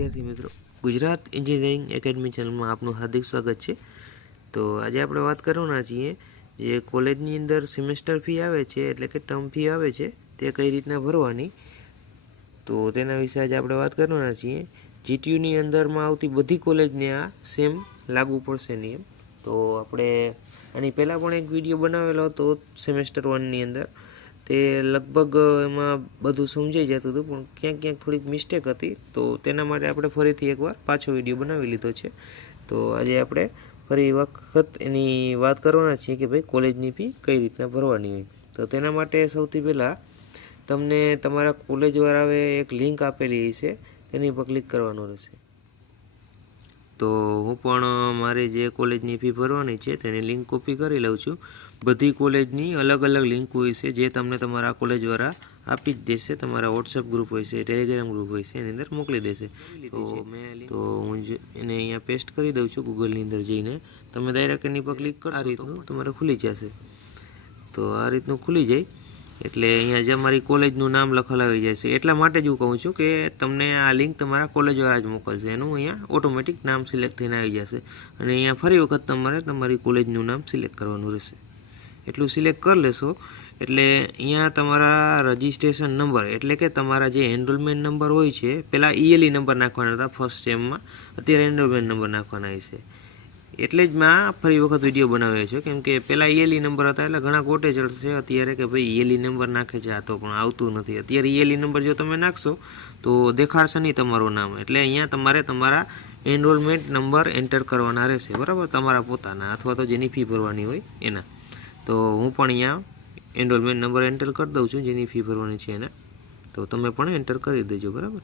વિદ્યાર્થી મિત્રો, Gujarat engineering academy ચેનલમાં આપનું હાર્દિક સ્વાગત છે. તો આજે આપણે વાત કરવાના છીએ જે કોલેજની અંદર સેમેસ્ટર ફી આવે છે, એટલે કે ટર્મ ફી આવે છે, તે કઈ રીતના ભરવાની? તો તેના વિશે આજે આપણે વાત કરવાના છીએ. જીટીયુની અંદરમાં આવતી બધી કોલેજને આ સેમ લાગુ પડશે નિયમ તો આપણે આની પહેલાં પણ એક વીડિયો બનાવેલો હતો સેમેસ્ટર વનની અંદર. તે લગભગ એમાં બધું સમજાઈ જતું હતું, પણ ક્યાંક ક્યાંક થોડીક મિસ્ટેક હતી. તો તેના માટે આપણે ફરીથી એકવાર પાછો વીડિયો બનાવી લીધો છે. તો આજે આપણે ફરી વખત એની વાત કરવાના છીએ કે ભાઈ કોલેજની ફી કઈ રીતના ભરવાની હોય. તો તેના માટે સૌથી પહેલાં તમને તમારા કોલેજવાળાએ એક લિંક આપેલી છે તેની પર ક્લિક કરવાનું રહેશે. તો હું પણ મારી જે કોલેજની ફી ભરવાની છે તેની લિંક કોપી કરી લઉં છું. બધી કોલેજની અલગ અલગ લિંક હોય છે જે તમને તમારા કોલેજવાળા આપી જ દેશે. તમારા વોટ્સએપ ગ્રુપ હોય છે ટેલિગ્રામ ગ્રુપ હોય છે એની અંદર મોકલી દેશે. તો તો હું એને અહીંયા પેસ્ટ કરી દઉં છું ગૂગલની અંદર જઈને. તમે ડાયરેક્ટ એની પર ક્લિક કરશો આ રીતનું? તમારે ખુલી જશે. તો આ રીતનું ખુલી જાય. એટલે અહીંયા જે મારી કોલેજનું નામ લખેલ આવી જાય છે એટલા માટે જ હું કહું છું કે તમને આ લિંક તમારા કોલેજવાળા જ મોકલશે. એનું અહીંયા ઓટોમેટિક નામ સિલેક્ટ થઈને આવી જશે. અને અહીંયા ફરી વખત તમારે તમારી કોલેજનું નામ સિલેક્ટ કરવાનું રહેશે. એટલું સિલેક્ટ કરી લેશો. એટલે અહીંયા તમારા રજિસ્ટ્રેશન નંબર એટલે કે તમારા જે એનરોલમેન્ટ નંબર હોય છે પહેલાં ઈએલઈ નંબર નાખવાના હતા ફર્સ્ટ સેમમાં અત્યારે એનરોલમેન્ટ નંબર નાખવાના છે. એટલે જ મેં ફરી વખત વીડિયો બનાવ્યો છે. કેમ કે પહેલાં ઈએલઈ નંબર હતા, એટલે ઘણા કોટેજર્સ છે અત્યારે કે ભાઈ ઈએલઈ નંબર નાખે છે આ તો, પણ આવતું નથી. અત્યારે ઈએલઈ નંબર જો તમે નાખશો, તો દેખાડશે નહીં તમારું નામ. એટલે અહીંયા તમારે તમારા એનરોલમેન્ટ નંબર એન્ટર કરવાના રહેશે. બરાબર? તમારા પોતાના, અથવા તો જેની ફી ભરવાની હોય, એના. તો હું પણ અહીંયા એનરોલમેન્ટ નંબર એન્ટર કરી દઉં છું, જેની ફી ભરવાની છે એને. તો તમે પણ એન્ટર કરી દેજો, બરાબર?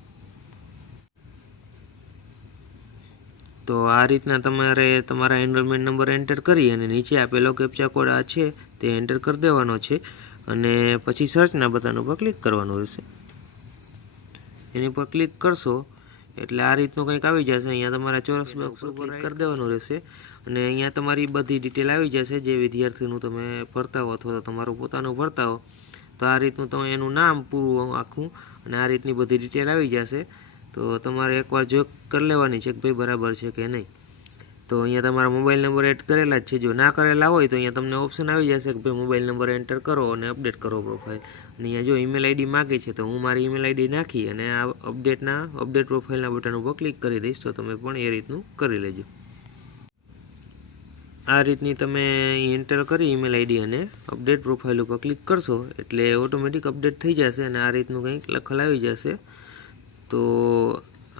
તો આ રીતના તમારે તમારા એનરોલમેન્ટ નંબર એન્ટર કરી અને નીચે આપેલો કેપ્ચા કોડ આ છે, તે એન્ટર કરી દેવાનો છે અને પછી સર્ચના બટન ઉપર ક્લિક કરવાનું રહેશે. એની પર ક્લિક કરશો એટલે આ રીતનું કંઈક આવી જશે. અહીંયા તમારા ચોરસ બોક્સ ઉપર કરી દેવાનું રહેશે. અને અહીંયા તમારી બધી ડિટેલ આવી જશે. જે વિદ્યાર્થીનું તમે ભરતા હો અથવા તો તમારું પોતાનું ભરતા હો, તો આ રીતનું તમે એનું નામ પૂરું આખું અને આ રીતની બધી ડિટેલ આવી જશે. તો તમારે એકવાર જો કરી લેવાની છે કે ભાઈ બરાબર છે કે નહીં. તો અહીંયા તમારા મોબાઈલ નંબર એડ કરેલા જ છે. જો ના કરેલા હોય તો અહીંયા તમને ઓપ્શન આવી જશે કે ભાઈ મોબાઈલ નંબર એન્ટર કરો અને અપડેટ કરો પ્રોફાઇલ અને અહીંયા જો ઈમેલ આઈડી માગે છે તો હું મારી ઈમેલ આઈડી નાખી અને આ અપડેટના અપડેટ પ્રોફાઇલના બટન ઉપર ક્લિક કરી દઈશ. તો તમે પણ એ રીતનું કરી લેજો. આ રીતની તમે એન્ટર કરી ઈમેલ આઈડી અને અપડેટ પ્રોફાઇલ ઉપર ક્લિક કરશો, એટલે ઓટોમેટિક અપડેટ થઈ જશે અને આ રીતનું કંઈક લખલ આવી જશે. તો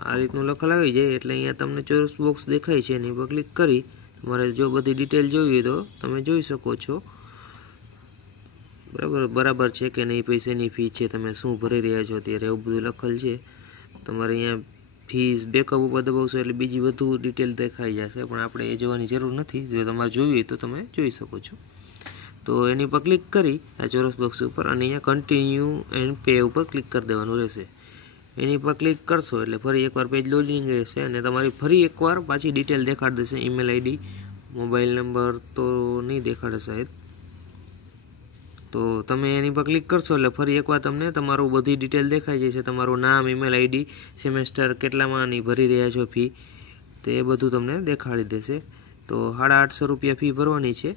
આ રીતનું લખલ આવી જાય, એટલે અહીંયા તમને ચોરસ બોક્સ દેખાય છે, એની ઉપર ક્લિક કરી તમારે જો બધી ડિટેલ જોવી તો તમે જોઈ શકો છો. બરાબર બરાબર છે કે નહીં, પૈસાની ફી છે, તમે શું ભરી રહ્યા છો, અત્યારે એવું બધું લખેલ છે. તમારે અહીંયા ફીસ બેકઅપ ઉપર દબાવશો એટલે બીજી વધુ ડિટેલ દેખાઈ જશે. પણ આપણે એ જોવાની જરૂર નથી. જો તમારે જોવી હોય તો તમે જોઈ શકો છો. તો એની પર ક્લિક કરી આ ચોરસ બોક્સ ઉપર અને અહીંયા કન્ટિન્યુ એન્ડ પે ઉપર ક્લિક કરી દેવાનું રહેશે. એની પર ક્લિક કરશો એટલે ફરી એકવાર પેજ લોડિંગ રહેશે અને તમારી ફરી એકવાર પાછી ડિટેલ દેખાડી દેશે. ઈમેલ આઈડી મોબાઈલ નંબર તો નહીં દેખાડે સાહેબ. તો તમે એની પર ક્લિક કરશો એટલે ફરી એકવાર તમને તમારું બધી ડિટેલ દેખાઈ જશે. તમારું નામ ઈમેલ આઈડી સેમેસ્ટર કેટલામાંની ભરી રહ્યા છો ફી તો એ બધું તમને દેખાડી દેશે. તો સાડા આઠસો રૂપિયા ફી ભરવાની છે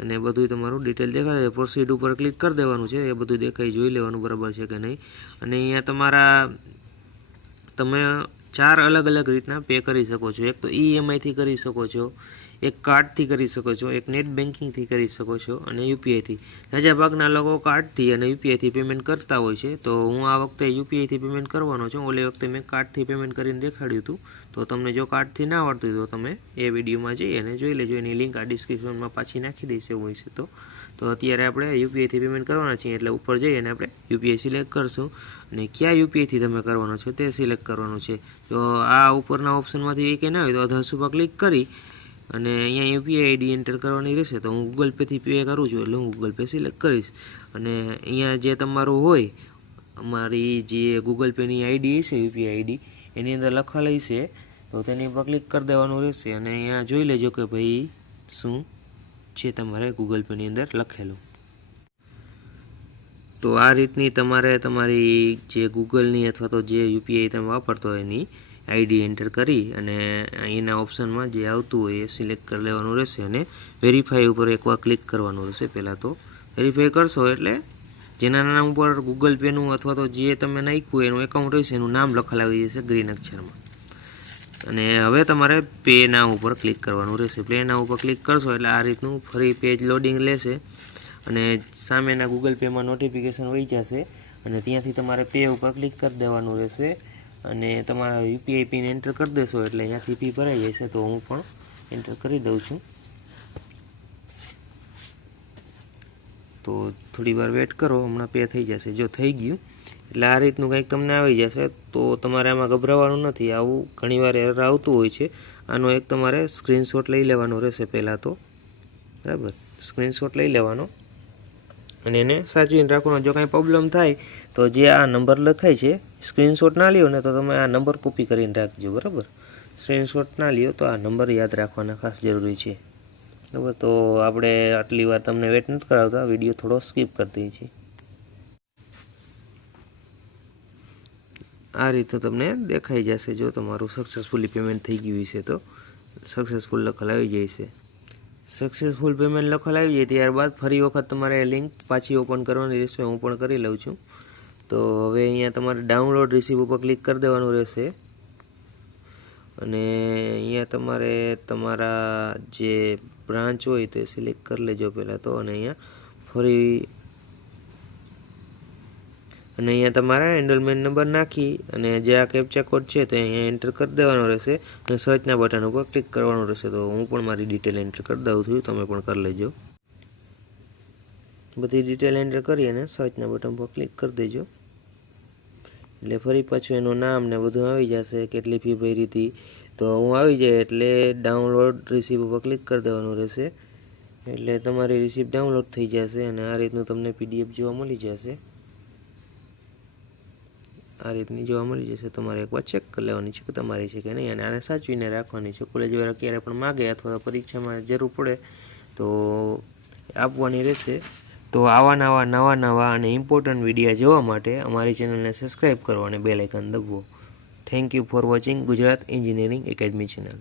અને બધું તમારું ડિટેલ દેખાડે પ્રોસીડ ઉપર ક્લિક કરી દેવાનું છે, એ બધું દેખાઈ જોઈ લેવાનું બરાબર છે કે નહીં. અને અહીંયા તમારા, તમે ચાર અલગ અલગ રીતના પે કરી શકો છો. એક તો ઈએમઆઈથી કરી શકો છો એક કાર્ડથી કરી શકો છો, એક નેટ બેન્કિંગથી કરી શકો છો અને યુપીઆઈથી જાજા ભાગના લોકો કાર્ડથી અને યુપીઆઈથી પેમેન્ટ કરતા હોય છે. તો હું આ વખતે યુપીઆઈથી પેમેન્ટ કરવાનો છું. ઓલી વખતે મેં કાર્ડથી પેમેન્ટ કરીને દેખાડ્યું હતું. તો તમને જો કાર્ડથી ના આવડતું તો તમે એ વિડીયોમાં જઈ અને જોઈ લેજો. એની લિંક આ ડિસ્ક્રિપ્શનમાં પાછી નાખી દઈશ એવું હોય છે તો. તો અત્યારે આપણે યુપીઆઈથી પેમેન્ટ કરવાના છીએ એટલે ઉપર જઈ અને આપણે યુપીઆઈ સિલેક્ટ કરશું. અને કયા યુપીઆઈથી તમે કરવાનો છો તે સિલેક્ટ કરવાનું છે. તો આ ઉપરના ઓપ્શનમાંથી એક ના હોય તો અધારસો ઉપર ક્લિક કરી અને અહીંયા યુપીઆઈ આઈડી એન્ટર કરવાની રહેશે તો હું ગૂગલ પેથી પે કરું છું એટલે હું ગૂગલ પે સિલેક્ટ કરીશ. અને અહીંયા જે તમારું હોય, અમારી જે ગૂગલ પેની આઈડી છે યુપીઆઈ આઈડી એની અંદર લખાયેલી છે તો તેની પર ક્લિક કરી દેવાનું રહેશે અને અહીંયા જોઈ લેજો કે ભાઈ શું છે તમારે ગૂગલ પેની અંદર લખેલું. તો આ રીતની તમારે તમારી જે ગૂગલની અથવા તો જે યુપીઆઈ તમે વાપરતો એની આઈડી એન્ટર કરી અને અહીંના ઓપ્શનમાં જે આવતું હોય એ સિલેક્ટ કરી લેવાનું રહેશે અને વેરીફાઈ ઉપર એકવાર ક્લિક કરવાનું રહેશે. પહેલાં તો વેરીફાઈ કરશો એટલે જેના નામ ઉપર ગૂગલ પેનું અથવા તો જે તમે નાખ્યું એનું એકાઉન્ટ રહેશે, એનું નામ લખાવી જશે ગ્રીન અક્ષરમાં. અને હવે તમારે પે ના ઉપર ક્લિક કરવાનું રહેશે. પ્લે ના ઉપર ક્લિક કરશો એટલે આ રીતનું ફરી પેજ લોડિંગ લેશે અને સામેના ગૂગલ પેમાં નોટિફિકેશન વહી જશે અને ત્યાંથી તમારે પે ઉપર ક્લિક કરી દેવાનું રહેશે. અને તમારા યુપીઆઈ પિન એન્ટર કરી દેશો એટલે અહીંયાથી ફી ભરાઈ જશે તો હું પણ એન્ટર કરી દઉં છું. તો થોડી વાર વેટ કરો, હમણાં પે થઈ જશે. જો થઈ ગયું, એટલે આ રીતનું કંઈક તમને આવી જશે, તો તમારે આમાં ગભરાવાનું નથી. આવું ઘણીવાર એરર આવતું હોય છે. આનો એક તમારે સ્ક્રીનશોટ લઈ લેવાનો રહેશે પહેલાં તો. બરાબર? સ્ક્રીનશોટ લઈ લેવાનો. અને એને સાચવીને રાખવાનો. જો કાંઈ પ્રોબ્લેમ થાય, તો જે આ નંબર લખાય છે સ્ક્રીનશોટ ના લ્યો ને તો તમે આ નંબર કોપી કરીને રાખજો, બરાબર? સ્ક્રીનશોટ ના લ્યો તો આ નંબર યાદ રાખવાના ખાસ જરૂરી છે. બરાબર? તો આપણે આટલી વાર તમને વેટ નથી કરાવતા વીડિયો થોડો સ્કીપ કરી દઈએ છીએ. આ રીતે તમને દેખાઈ જશે જો તમારું સક્સેસફુલી પેમેન્ટ થઈ ગયું છે તો. સક્સેસફુલ લખલ આવી છે. સક્સેસફુલ પેમેન્ટ લખલ આવી જાય ત્યારબાદ ફરી વખત તમારે લિંક પાછી ઓપન કરવાની રહેશે, હું પણ કરી લઉં છું. તો હવે અહીંયા તમારે ડાઉનલોડ રિસીવ ઉપર ક્લિક કરી દેવાનું રહેશે. અને અહીંયા તમારે તમારા જે બ્રાન્ચ હોય તે સિલેક્ટ કરી લેજો પહેલાં તો. અને અહીંયા ફરી અને અહીંયા તમારા એન્ડોલમેન્ટ નંબર નાખી અને જે આ કેપ્ચા કોડ છે તે અહીંયા એન્ટર કરી દેવાનો રહેશે. અને સર્ચના બટન ઉપર ક્લિક કરવાનું રહેશે. તો હું પણ મારી ડિટેલ એન્ટર કરી દઉં છું. તમે પણ કરી લેજો. બધી ડિટેલ એન્ટર કરી અને સર્ચના બટન પર ક્લિક કરી દેજો. એટલે ફરી પાછું એનું નામ ને બધું આવી જશે, કેટલી ફી ભરી હતી. તો હું આવી જાય એટલે ડાઉનલોડ રિસીપ ઉપર ક્લિક કરી દેવાનું રહેશે. એટલે તમારી રિસીપ ડાઉનલોડ થઈ જશે અને આ રીતનું તમને પીડીએફ જોવા મળી જશે. આ રીતની જોવા મળી જશે. તમારે એકવાર ચેક કરી લેવાની છે કે તમારી છે કે નહીં અને આને સાચવીને રાખવાની છે. કોલેજ વાળા ક્યારે પણ માગે અથવા પરીક્ષામાં જરૂર પડે તો આપવાની રહેશે. તો આવા નવા નવા નવા અને ઇમ્પોર્ટન્ટ વિડીયા જોવા માટે અમારી ચેનલને સબસ્ક્રાઈબ કરો અને bell icon દબવો. Thank you for watching Gujarat engineering academy channel